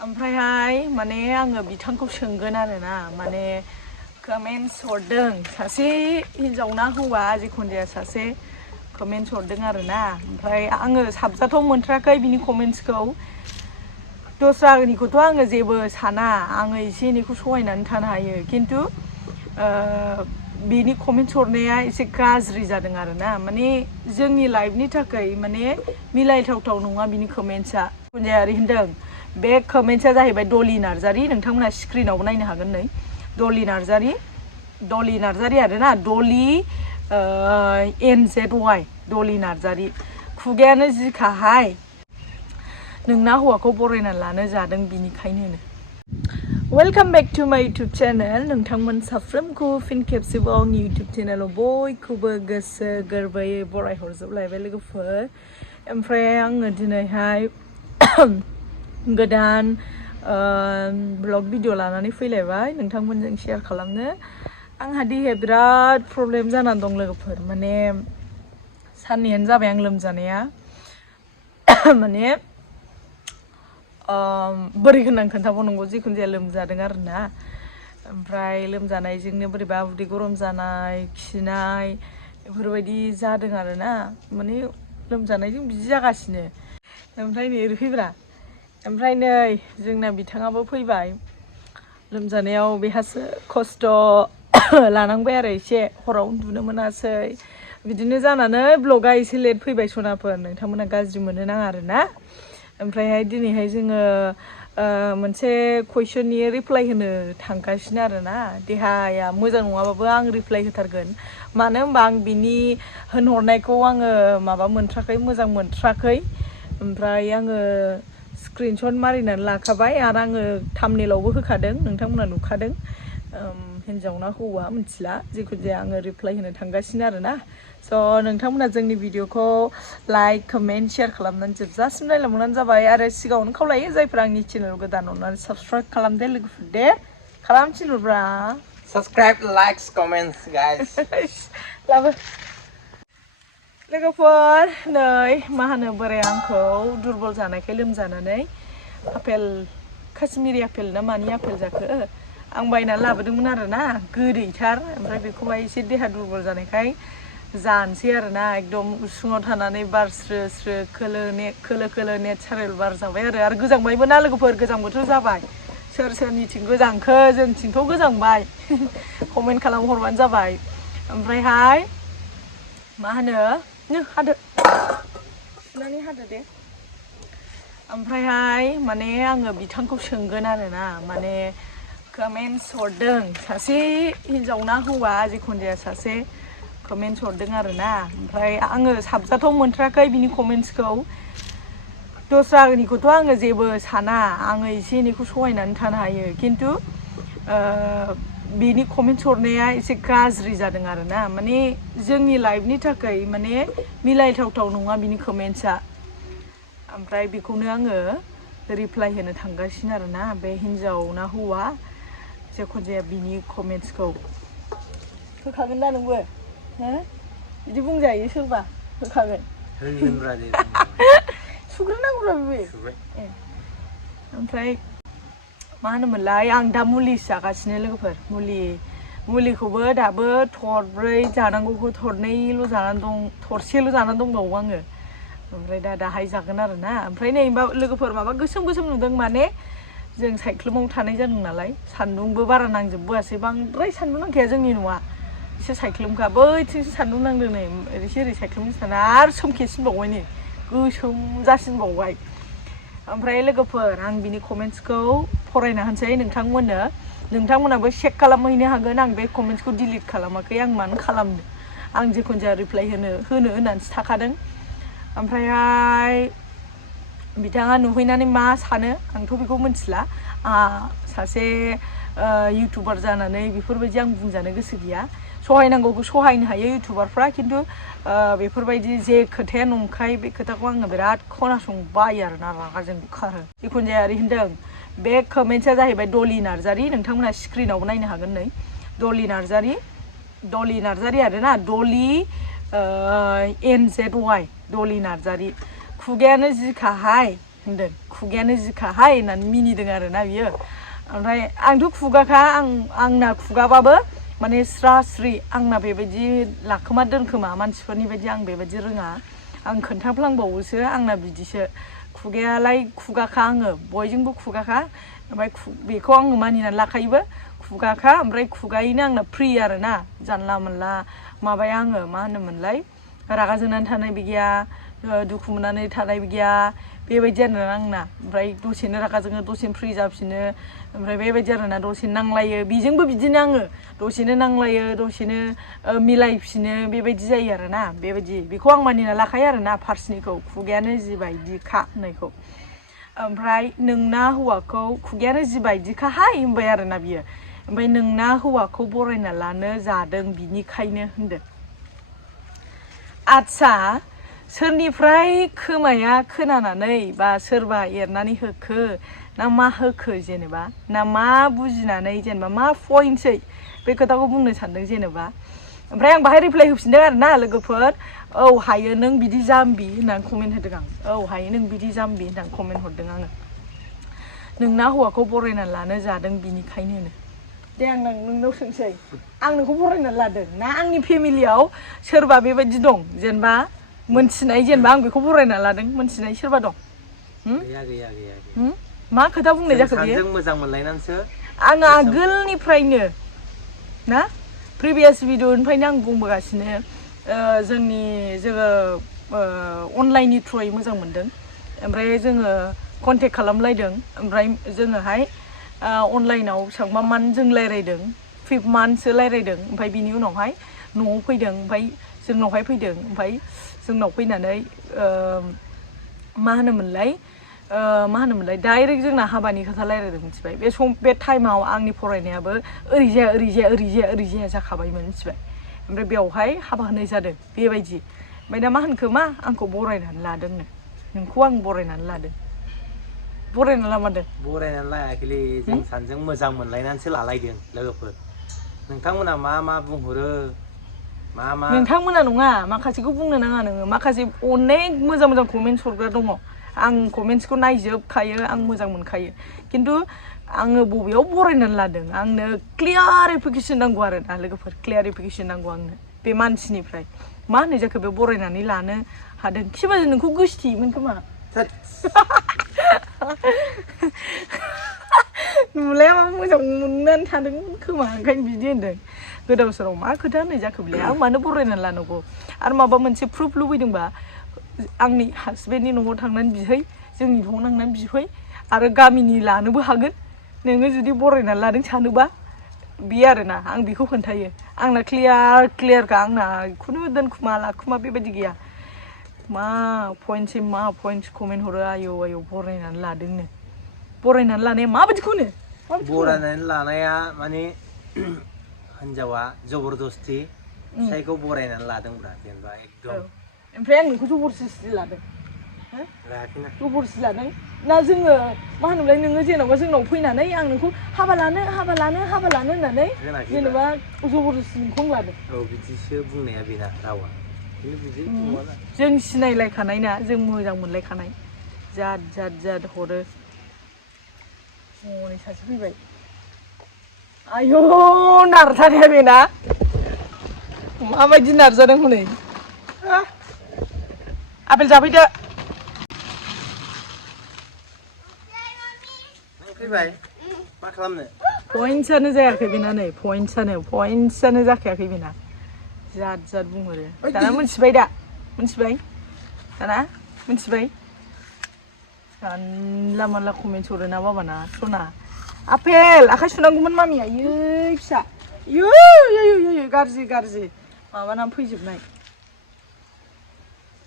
ओमफ्रायहाय माने आङो बिथांखौ सोंगोन आरोना माने कमेन्ट्स हरदों सासे हिन्जावना हौवा जिखुनु जाया सासे कमेन्ट्स हरदों आरोना ओमफ्राय आङो साबजाथाव मोनथाराखै बिनि कमेन्ट्सखौ दस्रानिखौथ' आङो जेबो साना आङो एसे एनैखौ सहायनानै थानो हायो खिन्थु बिनि कमेन्ट्स हरनाया एसे गाज्रि जादों आरोना माने जोंनि लाइफनि थाखाय माने मिलायथावथाव नङा बिनि कमेन्ट्सआ गुन्जायारि होनदों बे कमेन्ट्सआ जाहैबाय डलि नार्जारि नोंथांमोना स्क्रिनावबो नायनो हागोन नै डलि नार्जारि आरोना डलि NZY डलि नार्जारि खुगायानो जिखाहाय नोंना हौवाखौ बरायना लानो जादों बिनिखायनो वेलकाम बैक टू माय यूट्यूब चैनल नोंथांमोन साफ्रोमखौ फिन खेबसेबाव आंनि यूट्यूब चैनलाव बयखौबो गोसो गोरबोयै बरायहरजोबलायबाय लोगोफोर ओमफ्राय आङो दिनैहाय गोदान ब्लग भिडिअ लानानै फैलायबाय नोंथांमोनजों शेयार खालामनो आंहा देहाया बिराद प्रब्लेम जानानै दं लोगोफोर माने साननैयानो जाबाय आं लोमजानाया माने बोरै होननानै खोन्थाबावनांगौ जिखुनु जाया लोमजादों आरोना ओमफ्राय लोमजानायजोंनो बोरैबा उदै गरम जानाय खिनाय बेफोरबायदि जादों आरोना माने लोमजानायजों बिदि जागासिनो ओमफ्राय नै ओरै फैब्रा ओमफ्राय नै जोंना बिथाङाबो फैबाय लोमजानायाव बेहासो खस्थ' लानांबाय आरो एसे हराव उन्दुनो मोनासै बिदिनो जानानै ब्लगा एसे लेट फैबाय सनाफोर नोंथांमोना गाज्रि मोननो नाङा आरोना ओमफ्रायहाय दिनैहाय जोङो मोनसे कुइसननि रिप्लाइ होनो थांगासिनो आरोना देहाया मोजां नङाबाबो आं रिप्लाइ होथारगोन मानो होनबा आं बिनि होनहरनायखौ आङो माबा मोनथ्राखै मोजां मोनथ्राखै ओमफ्राय आङो स्क्रिनशट मारिनानै लाखाबाय आरो आङो थाम्बनेइलावबो होखादों नोंथांमोना नुखादों हिन्जावना हौवा मिथिला जिखुनु जाया आङो रिप्लाइ होनो थांगासिनो आरोना स' नोंथांमोना जोंनि भिडिअखौ लाइक कमेन्ट शेयार खालामनानै जोबजासिम नायलांबानो जाबाय आरो सिगाङावनो खावलायो जायफ्रा आंनि चेनेल गोदान अननानै साबस्क्राइब खालामदे लोगोफोर दे खालामथिनहरब्रा Subscribe, likes, comments, guys. लाबो लोगोफोर नै मा होनो बोराय आंखौ दुरबल जानायखाय लोमजानानै आपेल काश्मिरी आपेल ना मानि आपेल जाखो आं बायनानै लाबोदोंमोन आरोना गोदैथार ओमफ्राय बेखौहाय एसे देहा दुरबल जानायखाय जानोसै आरोना एकदम उसुङाव थानानै बार स्रो स्रो खोलो नेचारेल बार जाबाय आरो गोजांबायबो ना लोगोफोर गोजां बोथोर जाबाय सोर सोरनिथिं गोजांखो जोंथिंथ' गोजांबाय कमेन्ट खालामहरबानो जाबाय ओमफ्रायहाय मा होनो हादो सुनानै हादो दे ओमफ्रायहाय माने आङो बिथांखौ सोंगोन आरोना माने कमेन्ट्स हरदों सासे हिन्जावना हौवा जिखुनु जाया सासे कमेन्ट्स हरदों आरोना ओमफ्राय आङो साबजाथाव मोनथाराखै बिनि कमेन्ट्सखौ दस्रानिखौथ' आङो जेबो साना आङो एसे एनैखौ सहायनानै थानो हायो खिन्थु बिनि कमेन्ट्स हरनाया एसे गाज्रि जादों आरोना माने जोंनि लाइफनि थाखाय माने मिलायथावथाव नङा बिनि कमेन्ट्सआ ओमफ्राय बेखौनो आङो रिप्लाइ होनो थांगासिनो आरोना बे हिन्जावना हौवा जिखुनु जाया बिनि कमेन्ट्सखौ होखागोन ना नोंबो बिदि बुंजायो सोरबा होखागोन सुग्रोनांगौब्रा बे ओमफ्राय मा होनोमोनलाय आं दा मुलिसो जागासिनो लोगोफोर मुलिखौबो दाबो थरब्रै जानांगौखौ थरनैल' जानानै दं थरसेल' जानानै दंबावो आङो ओमफ्राय दाहाय जागोन आरोना ओमफ्राय नै लोगोफोर माबा गोसोम नुदों माने जों साइख्लुमाव थानाय जादों नालाय सान्दुंबो बारा नांजोबबोआसै बांद्राय सान्दुं नांखाया जोंनि न'आ एसे साइख्लुमखा बैथिंसो सान्दुं नांदों नै ओरै साइख्लुमनि साना आरो सोमखेसिनबावबाय नै गोसोम जासिनबावबाय ओमफ्राय लोगोफोर आं बिनि कमेन्ट्सखौ फरायना होनसै नोंथांमोनाबो चेक खालामहैनो हागोन आं बे कमेन्ट्सखौ डिलिट खालामाखै आं मानो खालामनो आं जिखुनु जाया रिप्लाइ होनो होननानैसो थाखादों ओमफ्रायहाय बिथाङा नुहैनानै मा सानो आंथ' बेखौ मिथिला सासे इउटुबार जानानै बेफोरबायदि आं बुंजानो गोसो गैया सहायनांगौखौ सहायनो हायो इउटुबारफ्रा खिन्थु बेफोरबायदि जे खोथाया नंखाय बे खोथाखौ आङो बिराद खोनासंबायो आरोना रागाजों खारो जिखुनु जाया ओरै होनदों बे कमेन्ट्सआ जाहैबाय डलि नार्जारि नोंथांमोना स्क्रिनावबो नायनो हागोन नै डलि नार्जारि आरोना डलि NZY डलि नार्जारि खुगायानो जिखाहाय होनदों खुगायानो जिखाहाय होननानै मिनिदों आरोना बियो ओमफ्राय आंथ' खुगाखा आंना खुगाबाबो माने स्रा स्रि आंना बेबायदि लाखोमा दोनखोमा मानसिफोरनि बायदि आं बेबायदि रोङा आं खोन्थाफ्लांबावोसो आंना बिदिसो खुगायालाय खुगाखा आङो बयजोंबो खुगाखा ओमफ्राय बेखौ आङो मानिनानै लाखायोबो खुगाखा ओमफ्राय खुगायैनो आंना फ्रि आरोना जानला मोनला माबाया आङो मा होनोमोनलाय रागा जोंनानै थानायबो गैया दुखु मोननानै थानायबो गैया बेबायदि आरोना आंना ओमफ्राय दसेनो रागा जोङो दसेनो फ्रि जाफिनो ओमफ्राय बेबायदि आरोना दसेनो नांलायो बेजोंबो बिदिनो आङो दसेनो नांलायो दसेनो मिलायफिनो बेबायदि जायो आरोना बेबायदि बेखौ आं मानिना लाखायो आरोना फार्स्टनिखौ खुगायानो जिबायदिखा होननायखौ ओमफ्राय नोंना हौवाखौ खुगायानो जिबायदिखाहाय होनबाय आरोना बियो ओमफ्राय नोंना हौवाखौ बरायना लानो जादों बिनिखायनो होनदों आदसा सोरनिफ्राय खोमाया खोनानानै बा सोरबा एरनानै होखो ना मा होखो जेनेबा ना मा बुजिनानै जेनेबा मा पइन्टसै बे खोथाखौ बुंनो सानदों जेनेबा ओमफ्राय आं बाहाय रिप्लाइ होफिनदों आरोना लोगोफोर औ हायो नों बिदि जाम्बि होननानै कमेन्ट होदों आं औ हायो नों बिदि जाम्बि होननानै कमेन्ट हरदों आङो नोंना हौवाखौ बरायनानै लानो जादों बिनिखायनो दे आं नोंनाव सोंसै आं नोंखौ बरायनानै लादों ना आंनि फेमिलियाव सोरबा बेबायदि दं जेनेबा मोनथिनाय जेनेबा आं बेखौ बरायनानै लादों मोनथिनाय सोरबा दं गैया मा खोथा बुंनाय जाखो बेयो जों मोजां मोनलायनानैसो आं आगोलनिफ्रायनो ना प्रिभियास भिडिअनिफ्रायनो आं बुंबोगासिनो जोङो अनलाइननि थ्रुयै मोजां मोनदों ओमफ्राय जोङो कन्टेक्ट खालामलायदों ओमफ्राय जोङोहाय अनलाइनाव बेसेबांबा मान्थ जों रायज्लायदों 5 मान्थसो रायज्लायदों ओमफ्राय बिनि उनावहाय न'आव फैदों ओमफ्राय जोंनावहाय फैदों ओमफ्राय जोंनाव फैनानै मा होनोमोनलाय डाइरेक्ट जोंना हाबानि खोथा रायज्लायदों मिथिबाय बे टाइमाव आंनि फरायनायाबो ओरैजाया जाखाबायमोन मिथिबाय ओमफ्राय बेवहाय हाबा होनाय जादों बेबायदि ओमफ्राय दा मा होनखो मा आंखौ बरायनानै लादोंनो नोंखौ आं बरायनानै लादों बरायनानै लामारदों बरायनानै लायाखैलै जों सानैजों मोजां मोनलायनानैसो लालायदों लोगोफोर नोंथांमोना मा बुंहरो मा नोंथांमोना नङा माखासेखौ बुंनो नाङा नोङो माखासे अनेक मोजां कमेन्टस हरग्रा दङ आं कमेन्टसखौ नायजोबखायो आं मोजां मोनखायो खिन्थु आङो बबेयाव बरायनानै लादों आंनो क्लियारिफिकेसन नांगौ आरो ना लोगोफोर क्लियारिफिकेसन नांगौ आंनो बे मानसिनिफ्राय मा होननाय जाखो बे बरायनानै लानो हादों खिबा नोंखौ गोसोथोयोमोन खोमा नुलायाबा मोजां मोननानै थादोंमोन खोमा ओंखायनो बिदि होनदों गोदाव सोराव मा खोथा होननाय जाखो बेलाय आं मानो बरायनानै लानांगौ आरो माबा मोनसे प्रुफ लुबैदोंबा आंनि हासबेन्डनि न'आव थांनानै बिहै जोंनि न'आव नांनानै बिफै आरो गामिनि लानोबो हागोन नोङो जुदि बरायनानै लादों सानोबा बे आरोना आं बेखौ खोन्थायो आंना क्लियारखा आंना खुनु दोनखुमा लाखुमा बेबायदि गैया मा पइन्टस कमेन्ट हरो आयौ बरायनानै लादोंनो बरायनानै लानाया माबायदिखौनो बरायनानै लानाया माने हिनजावा जबरदस्ति फिसायखौ बरायनानै लादोंब्रा जेनेबा एकदम ओमफ्राय आं नोंखौ जबरदस्ति लादों लायाखैना जबरदस्ति लादों ना जोङो मा होनोमोनलाय नोङो जेनेबा जोंनाव फैनानै आं नोंखौ हाबा लानो होननानै जेनेबा जबरदस्ति नोंखौ लादों औ बिदिसो बुंनाया बेना रावा जों सिनायलायखानाय ना जों मोजां मोनलायखानाय जाद हरो हनै सासे फैबाय आयौ नारजानाया बेना माबायदि नारजादों हनै आपेल जाफैदो फैबाय मा खालामनो पइन्टसानो जायाखै बेना नै पइन्टसानो जाखायाखै बेना जाद बुंहरो दाना मिथिबाय जानला मानला कमेन्ट हरो ना बाबाना सना आपेल आखाइ सुनांगौमोन मामिया इयै फिसा इयै गाज्रि माबानानै फैजोबनाय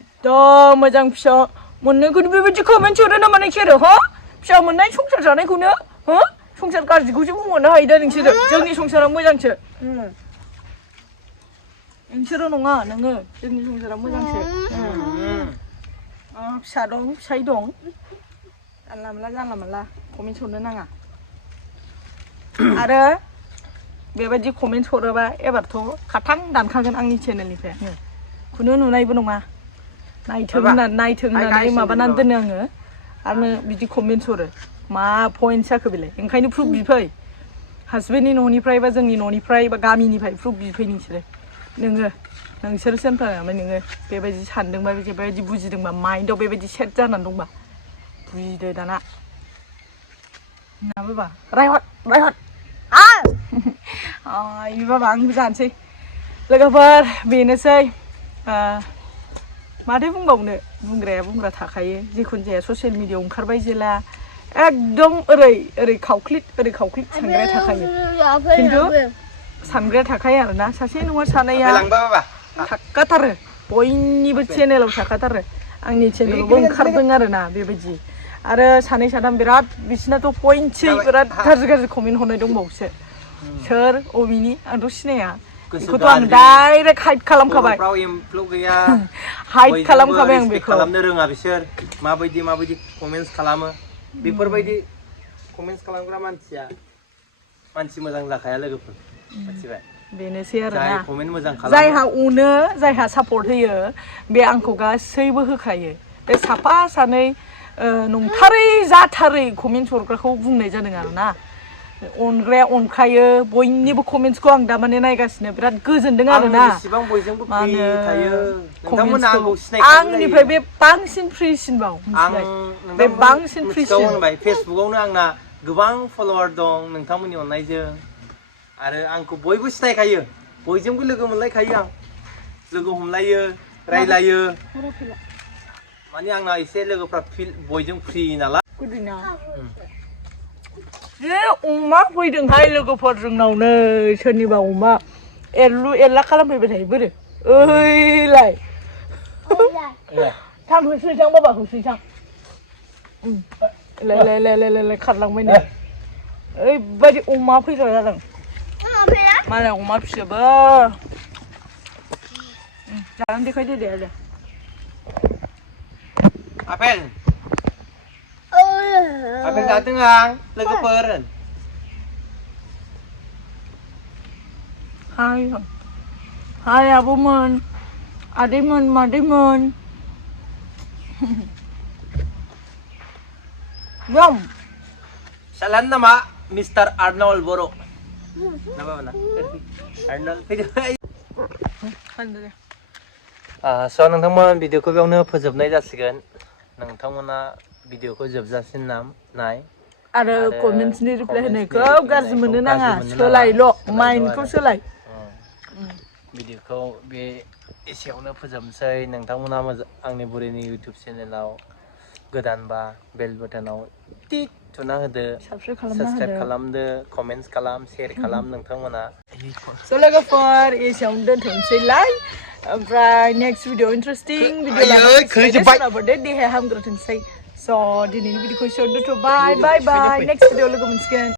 एकदम मोजां फिसा मोननायखौनो बेबायदि कमेन्ट हरो ना माने सोरो फिसा मोननाय संसार जानायखौनो संसार गाज्रिखौसो बुंहरनो हायो दा नोंसोरो जोंनि संसारा मोजांसो नोंसोरो नङा नोङो जोंनि संसारा मोजांसो फिसा दं फिसाइ दं जानला मोनला कमेन्ट हरनो नाङा आरो बेबायदि कमेन्ट हरोबा एबारथ' खाथां दानखागोन आंनि चेनेलनिफ्राय आङो खुनु नुनायबो नङा नायथों होननानै माबानानै दोनो आङो आरो बिदि कमेन्ट हरो मा पइन्ट जाखो बेलाय ओंखायनो प्रुफ बिफै हासबेन्डनि न'निफ्राय बा जोंनि न'निफ्राय बा गामिनिफ्राय प्रुफ बिफै नोंसोर सेन्टार ओमफ्राय नोङो बेबायदि सानदोंबा बेबायदि बुजिदोंबा माइन्डआव बेबायदि सेट जानानै दंबा बुजिदो दाना ना बाबा रायहट आय बाबा आंबो जानोसै लोगोफोर बेनोसै माथो बुंबावनो बुंग्रा थाखायो जिखुनु जाया ससियेल मिडियायाव ओंखारबाय जेला एकदम ओरै खावख्लिट सानग्राया थाखायो खिन्थु सानग्राया थाखायो आरोना सासे नङा सानैया थाखाथारो बयनिबो चेनेलाव थाखाथारो आंनि चेनेलावबो ओंखारदों आरोना बेबायदि आरो सानै साथाम बिराद बिसिनाथ' पइन्टसै बिराद गाज्रि कमेन्ट हरनाय दंबावोसो सोर अबिनि आंथ' सिनाया बेखौथ' आं डाइरेक्ट हाइड खालामखाबाय हाइड खालामखाबाय आं बेखौ खालामनो रोङा बिसोर माबायदि कमेन्टस खालामो बेफोरबायदि कमेन्टस खालामग्रा मानसि मोजां जाखाया लोगोफोर मिथिबाय बेनोसै आरोना कमेन्ट मोजां खालामो जायहा अनो जायहा सापर्ट होयो बे आंखौ गासैबो होखायो बे साफा सानै नंथारै जाथारै कमेन्ट हरग्राखौ बुंनाय जादों आरोना अनग्राया अनखायो बयनिबो कमेन्टसखौ आं दामाने नायगासिनो बिराद गोजोनदों आरोना आंनिफ्राय बे बांसिन फ्रिसिनबाव बे बांसिन फ्रिसिन फेसबुकावनो आंना गोबां फल'वार दं नोंथांमोननि अननायजों आरो आंखौ बयबो सिनायखायो बयजोंबो लोगो मोनलायखायो आं लोगो हमलायो रायलायो माने आंना एसे लोगोफ्रा बयजों फ्रि नालाय अमा फैदोंहाय लोगोफोर जोंनावनो सोरनिबा अमा एरलु एरला खालामफैबाय थायो बोरो ओइलाय थां होसैसां बाबा होसैसां लाय खारलांबाय नै ओरैबायदि अमा फैग्रा जादों मालाय अमा फियोबो जानानै देखायदो दे आपेल जादों आं लोगोफोर हाय आब'मोन आदैमोन मादैमोन Salam nama Mr. Arnold Boro. Nama mana? Arnold. So नोंथांमोन भिडिअखौ बेयावनो फोजोबनाय जासिगोन नोंथांमोना भिडिअखौ जोबजासिम नाय आरो कमेन्ट्सनि रिप्लाइ होनायखौ गाज्रि मोननो नाङा सोलायल' माइन्डखौ सोलाय भिडिअखौ बे एसेयावनो फोजोबनोसै नोंथांमोना आंनि बुरैनि इउटिउब चेनेलाव गोदानबा बेल बटनाव टिक थुना होदो साबस्क्राइब खालामदो कमेन्ट्स खालाम शेयार खालाम नोंथांमोना स' लोगोफोर एसेयावनो दोनथ'नोसैलाय ओमफ्राय नेक्स्ट भिडिअ इन्टारेस्टिं भिडिअ लानानै देहाया हामग्रोथोंसै स' दिनैनि भिडिअखौ एसेयावनो दोनथ'बाय बाय नेक्स्ट भिडिअ लोगो मोनसिगोन